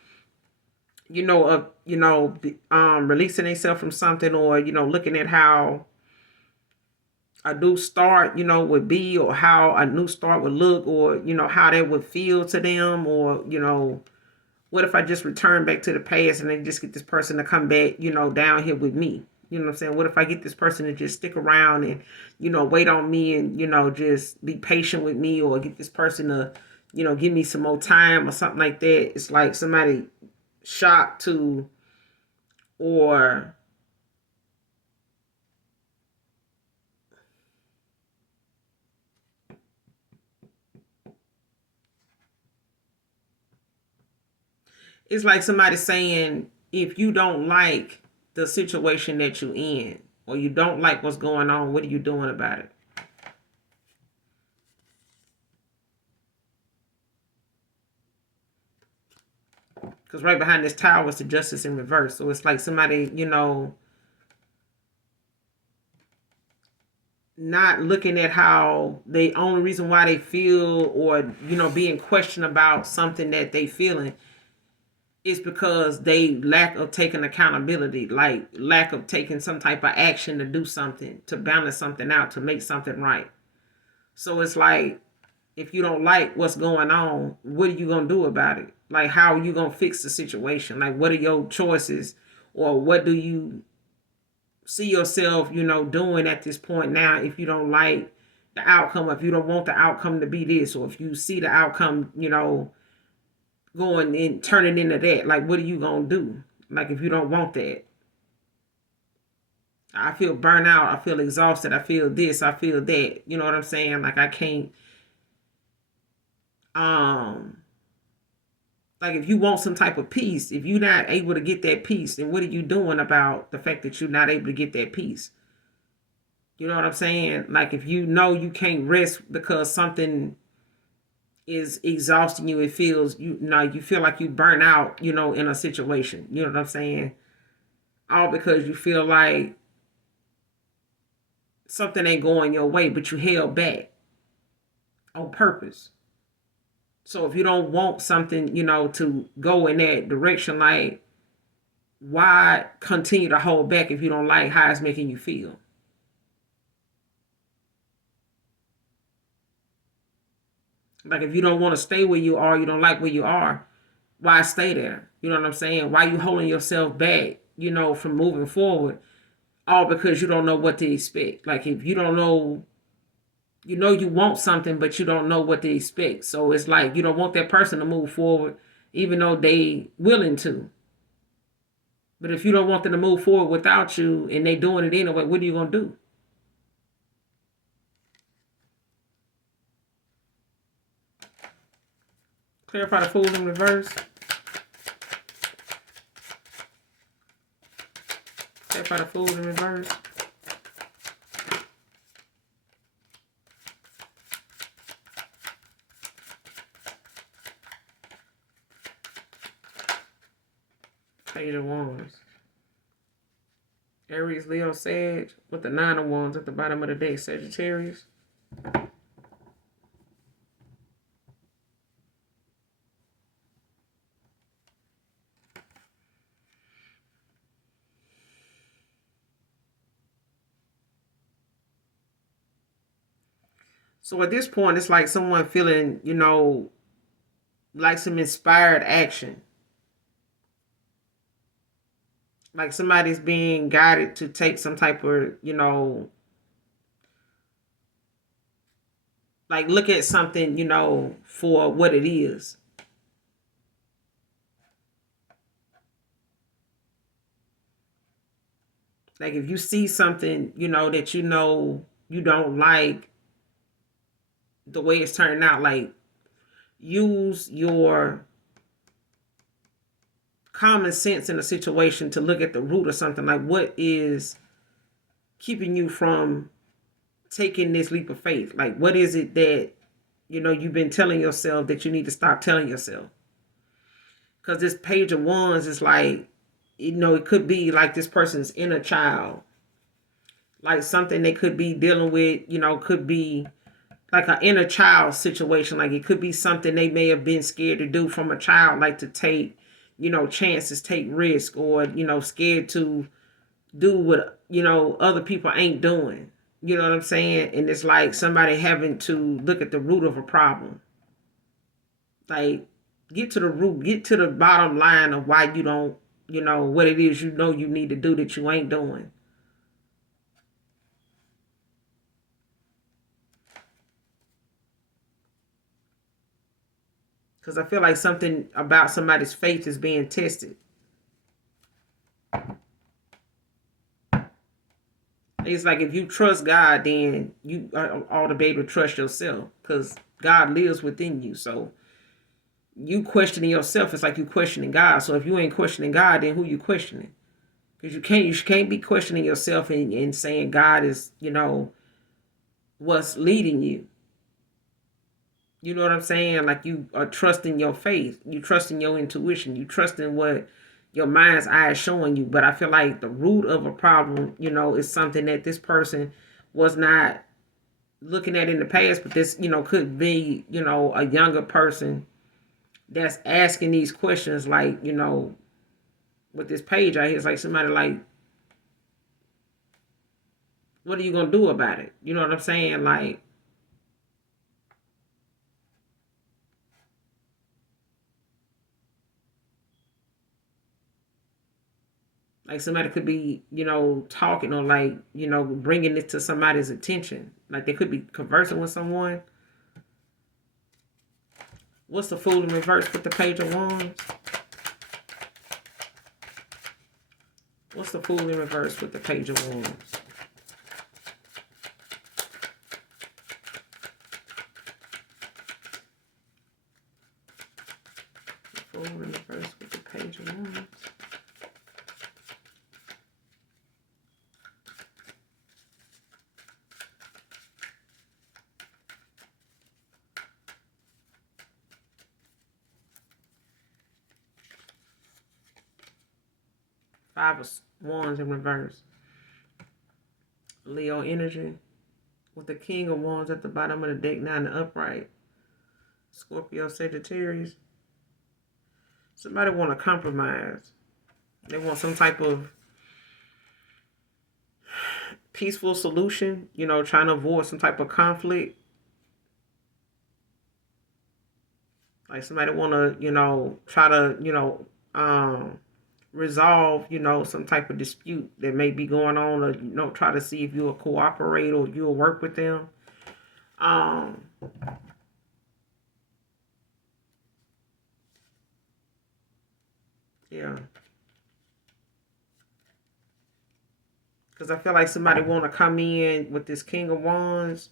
of releasing themselves from something, or looking at how a new start, would be, or how a new start would look, or how that would feel to them, or what if I just return back to the past and then just get this person to come back, down here with me? You know what I'm saying? What if I get this person to just stick around and, wait on me and, just be patient with me, or get this person to, give me some more time or something like that? It's like somebody shocked to, or it's like somebody saying, if you don't like the situation that you're in, or you don't like what's going on, what are you doing about it? Because right behind this tower is the justice in reverse. So it's like somebody, not looking at how the only reason why they feel, or, being questioned about something that they feeling, is because they lack of taking accountability, like lack of taking some type of action to do something, to balance something out, to make something right. So it's like, if you don't like what's going on, what are you going to do about it? Like, how are you going to fix the situation? Like, what are your choices, or what do you see yourself, doing at this point now, if you don't like the outcome, if you don't want the outcome to be this, or if you see the outcome, going and turning into that, like, what are you going to do? Like, if you don't want that. I feel burnt out. I feel exhausted. I feel this. I feel that. You know what I'm saying? Like, I can't, um, like, if you want some type of peace, if you're not able to get that peace, then what are you doing about the fact that you're not able to get that peace? You know what I'm saying? Like, if you know you can't rest because something is exhausting you, it feels, you feel like you burn out, in a situation. You know what I'm saying? All because you feel like something ain't going your way, but you held back on purpose. So if you don't want something, to go in that direction, like, why continue to hold back if you don't like how it's making you feel? Like, if you don't want to stay where you are, you don't like where you are, why stay there? You know what I'm saying? Why you holding yourself back, from moving forward? All because you don't know what to expect. Like, if you don't know, you want something, but you don't know what to expect. So it's like you don't want that person to move forward, even though they willing to. But if you don't want them to move forward without you, and they doing it anyway, what are you gonna do? Clarify the fool in reverse. Clarify the fool in reverse. Page of Wands. Aries, Leo, Sag, with the Nine of Wands at the bottom of the deck. Sagittarius. So at this point, it's like someone feeling, like some inspired action. Like somebody's being guided to take some type of, like look at something, for what it is. Like if you see something, that you don't like the way it's turning out, like use your common sense in a situation to look at the root of something. Like what is keeping you from taking this leap of faith? Like what is it that you've been telling yourself that you need to stop telling yourself? Because this page of wands is like, it could be like this person's inner child, like something they could be dealing with, could be like an inner child situation. Like it could be something they may have been scared to do from a child, like to take, chances, take risk, or, scared to do what, other people ain't doing. You know what I'm saying? And it's like somebody having to look at the root of a problem. Like get to the root, get to the bottom line of why you don't, what it is you need to do that you ain't doing. Because I feel like something about somebody's faith is being tested. It's like if you trust God, then you ought to be able to trust yourself because God lives within you. So you questioning yourself, it's like you questioning God. So if you ain't questioning God, then who you questioning? Because you can't be questioning yourself and saying God is, what's leading you. You know what I'm saying? Like you are trusting your faith, you trusting your intuition, you trusting what your mind's eye is showing you. But I feel like the root of a problem, is something that this person was not looking at in the past, but this, could be, a younger person that's asking these questions, like, with this page right here, it's like somebody like, what are you gonna do about it? You know what I'm saying? Like somebody could be, talking or like, bringing it to somebody's attention. Like they could be conversing with someone. What's the fool in reverse with the page of wands? What's the fool in reverse with the page of wands? The fool in reverse with the page of wands. Five of wands in reverse. Leo energy. With the king of wands at the bottom of the deck, now in the upright. Scorpio, Sagittarius. Somebody want to compromise. They want some type of peaceful solution, trying to avoid some type of conflict. Like somebody want to, try to, resolve, some type of dispute that may be going on, or, try to see if you'll cooperate or you'll work with them. Um, yeah. Because I feel like somebody want to come in with this King of Wands,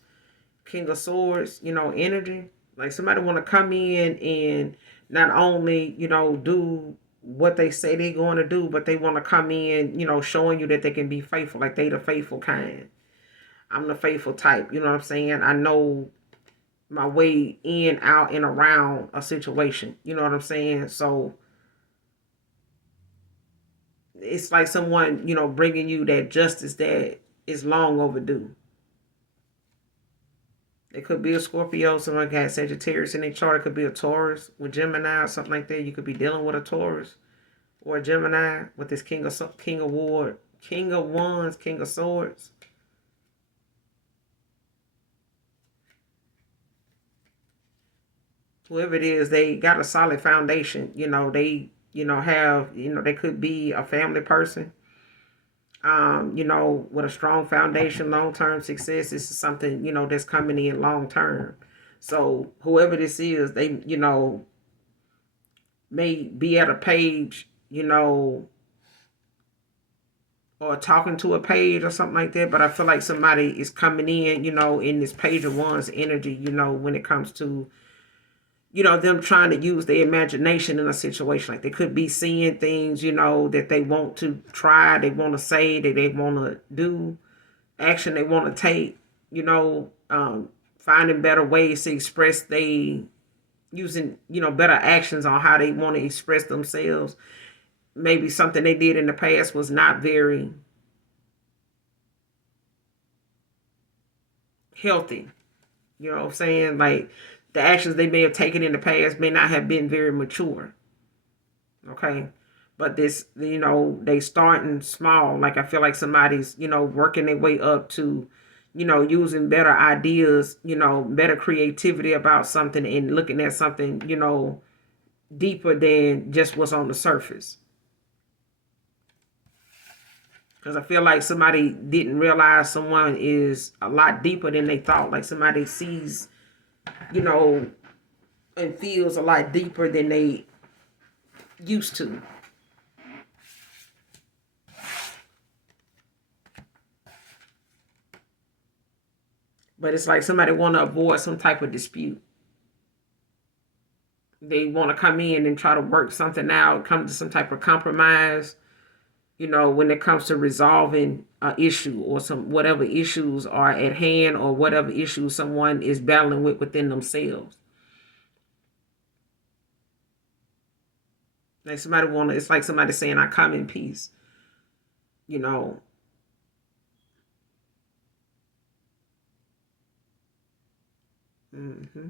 King of Swords, energy. Like somebody want to come in and not only, do what they say they're going to do, but they want to come in, showing you that they can be faithful. Like they the faithful kind. I'm the faithful type. You know what I'm saying? I know my way in, out, and around a situation. You know what I'm saying? So it's like someone, bringing you that justice that is long overdue. It could be a Scorpio. Someone got Sagittarius in their chart. It could be a Taurus with Gemini or something like that. You could be dealing with a Taurus or a Gemini with this King of Wands, King of Swords. whoever it is, they got a solid foundation. They, have, they could be a family person, with a strong foundation, long-term success. This is something, that's coming in long-term. So whoever this is, they, may be at a page, or talking to a page or something like that. But I feel like somebody is coming in, in this page of one's energy, when it comes to, them trying to use their imagination in a situation. Like they could be seeing things, that they want to try, they want to say, that they want to do, action they want to take, finding better ways to express they using, better actions on how they want to express themselves. Maybe something they did in the past was not very healthy. You know what I'm saying? Like the actions they may have taken in the past may not have been very mature. Okay. But this, they starting small. Like I feel like somebody's, working their way up to, using better ideas, better creativity about something and looking at something, deeper than just what's on the surface. Because I feel like somebody didn't realize someone is a lot deeper than they thought. Like somebody sees, you know, and feels a lot deeper than they used to. But it's like somebody want to avoid some type of dispute. They want to come in and try to work something out, come to some type of compromise, when it comes to resolving an issue or some whatever issues are at hand or whatever issues someone is battling with within themselves. Like it's like somebody saying, I come in peace, you know. hmm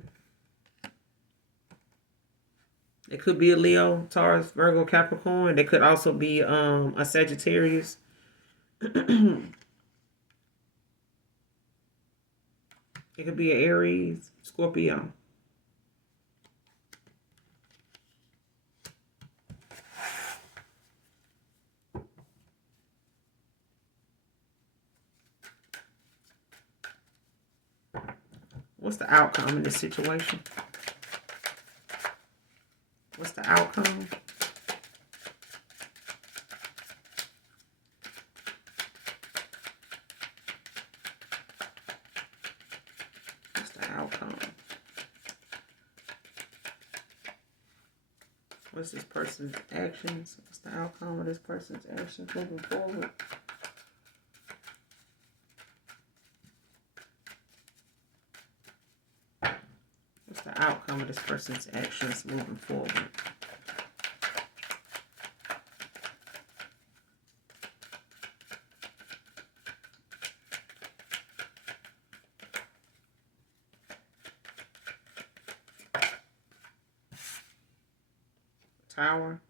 It could be a Leo, Taurus, Virgo, Capricorn. They could also be a Sagittarius. It could be an Aries, Scorpio. What's the outcome in this situation? What's the outcome? What's the outcome? What's this person's actions? What's the outcome of this person's actions moving forward? What's the outcome of this person's actions moving forward? Tower.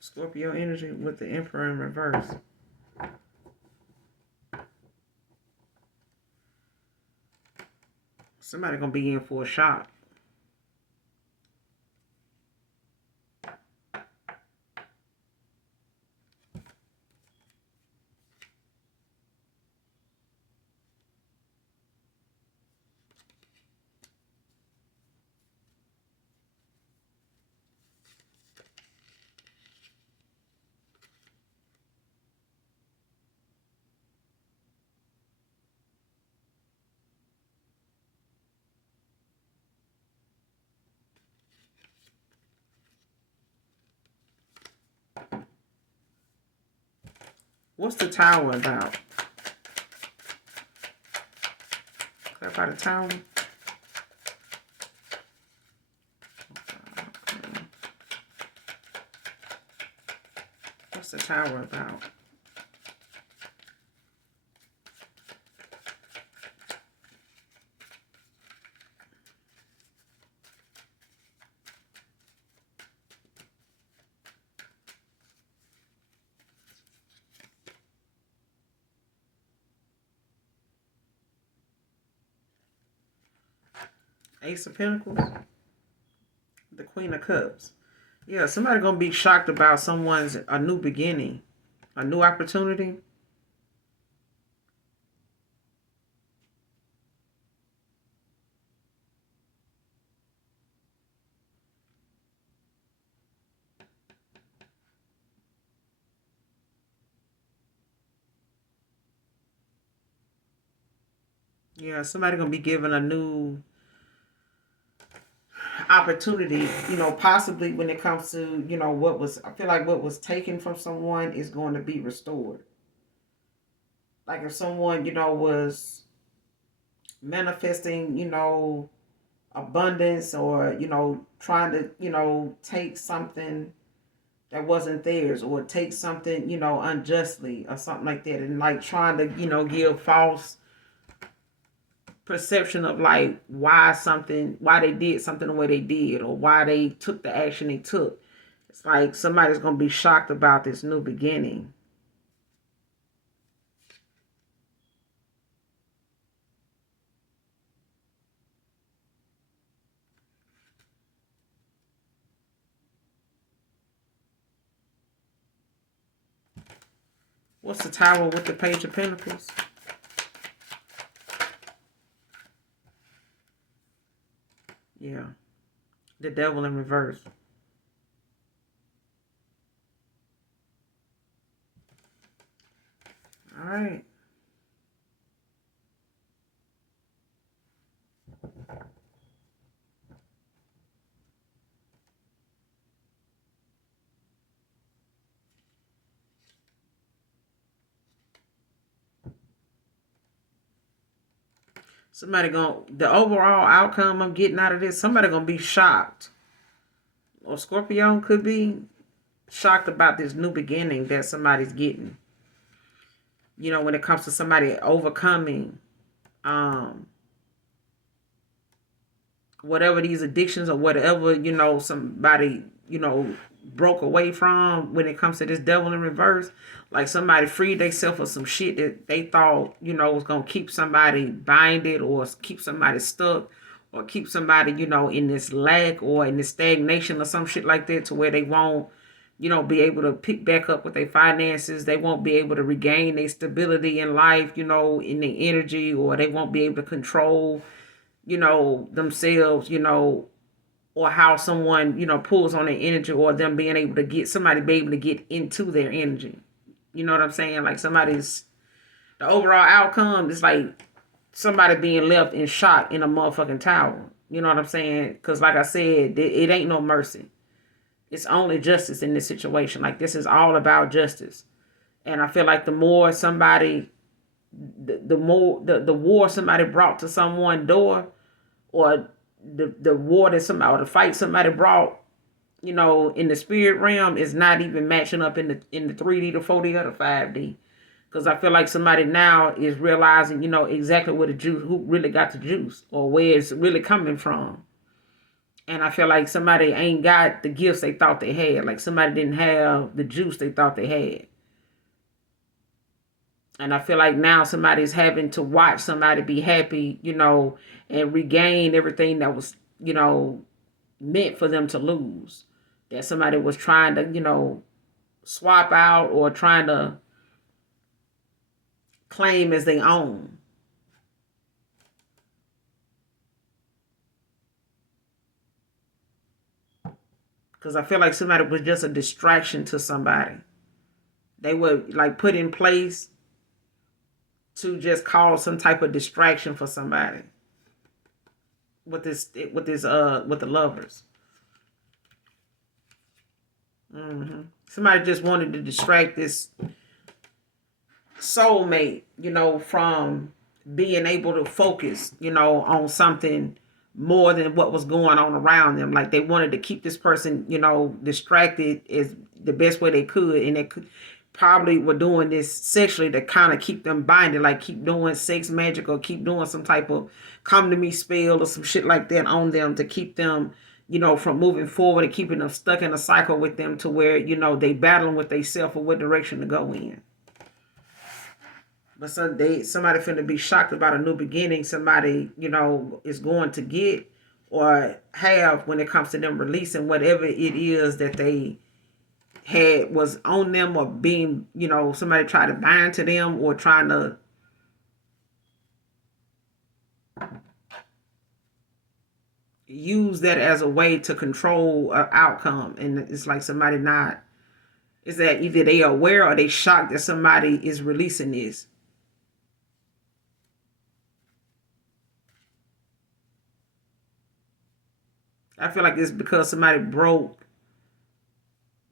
Scorpio energy with the Emperor in reverse. Somebody gonna be in for a shock. What's the Tower about? Clarify the Tower. What's the Tower about? Ace of Pentacles. Queen of Cups. Yeah, somebody gonna be shocked about someone's a new beginning, a new opportunity. Yeah, somebody gonna be given a new opportunity, possibly when it comes to, I feel like what was taken from someone is going to be restored. Like if someone, was manifesting, abundance or, trying to, take something that wasn't theirs or take something, unjustly or something like that and like trying to, give false perception of like why they did something the way they did or why they took the action they took. It's like somebody's gonna be shocked about this new beginning. What's the tower with the Page of Pentacles? Yeah, the Devil in reverse. All right. The overall outcome I'm getting out of this, somebody gonna be shocked. Or Scorpio could be shocked about this new beginning that somebody's getting. When it comes to somebody overcoming um whatever these addictions or whatever, somebody, broke away from when it comes to this devil in reverse. Like somebody freed themselves of some shit that they thought, was gonna keep somebody binded or keep somebody stuck or keep somebody, in this lack or in this stagnation or some shit like that to where they won't, be able to pick back up with their finances. They won't be able to regain their stability in life, in their energy, or they won't be able to control themselves, or how someone, pulls on their energy or them being able to get somebody be able to get into their energy. You know what I'm saying? Like the overall outcome is like somebody being left in shock in a motherfucking tower. You know what I'm saying? Because like I said, it ain't no mercy. It's only justice in this situation. Like this is all about justice. And I feel like the more somebody, the more the war somebody brought to someone's door, or the war that somebody or the fight somebody brought, in the spirit realm is not even matching up in the 3D, the 4D, or the 5D. Because I feel like somebody now is realizing, exactly where the juice, who really got the juice, or where it's really coming from. And I feel like somebody ain't got the gifts they thought they had. Like somebody didn't have the juice they thought they had. And I feel like now somebody's having to watch somebody be happy, and regain everything that was, meant for them to lose. That somebody was trying to, swap out or trying to claim as their own. Because I feel like somebody was just a distraction to somebody. They were like put in place to just cause some type of distraction for somebody with the lovers. Somebody just wanted to distract this soulmate, from being able to focus, on something more than what was going on around them. Like they wanted to keep this person, distracted as the best way they could, and they could probably were doing this sexually to kind of keep them binded, like keep doing sex magic or keep doing some type of come to me spell or some shit like that on them to keep them, from moving forward and keeping them stuck in a cycle with them to where, they battling with themselves or what direction to go in. But somebody finna be shocked about a new beginning. Somebody, is going to get, or have when it comes to them releasing whatever it is that they had was on them, or being, somebody tried to bind to them, or trying to use that as a way to control an outcome. And it's like somebody not, is that either they are aware or they shocked that somebody is releasing this. I feel like it's because somebody broke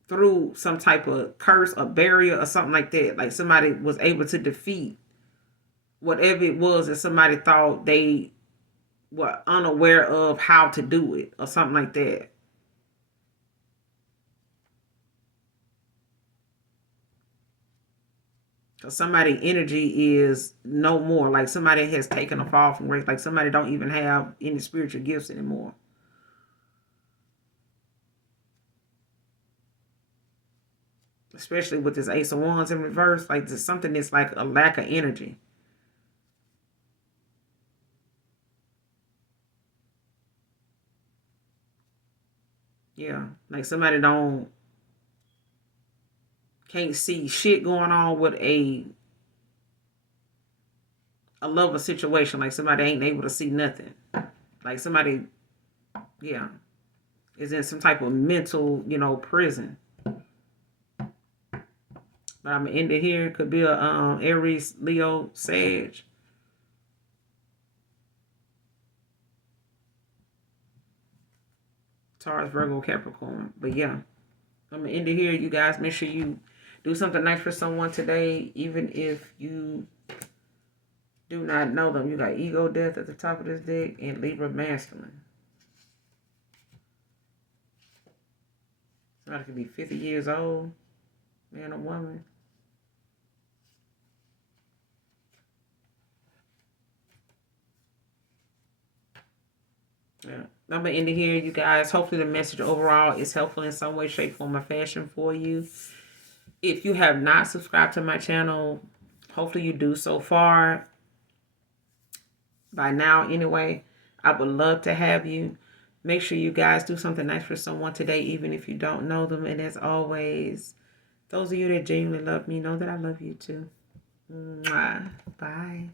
through some type of curse or barrier or something like that. Like somebody was able to defeat whatever it was that somebody thought they were unaware of how to do it or something like that. Because somebody energy is no more. Like somebody has taken a fall from grace. Like somebody don't even have any spiritual gifts anymore. Especially with this Ace of Wands in reverse. Like there's something that's like a lack of energy. Yeah. Like somebody can't see shit going on with a lover situation. Like somebody ain't able to see nothing. Like somebody, yeah, is in some type of mental, prison. But I'm gonna end it here. Could be a Aries, Leo, Sag. Taurus, Virgo, Capricorn. But yeah, I'm gonna end it here. You guys, make sure you do something nice for someone today, even if you do not know them. You got Ego Death at the top of this deck and Libra Masculine. Somebody could be 50 years old, man or woman. Yeah. I'm going to end it here, you guys. Hopefully the message overall is helpful in some way, shape, form, or fashion for you. If you have not subscribed to my channel, hopefully you do so far. By now, anyway, I would love to have you. Make sure you guys do something nice for someone today, even if you don't know them. And as always, those of you that genuinely love me know that I love you too. Mwah. Bye.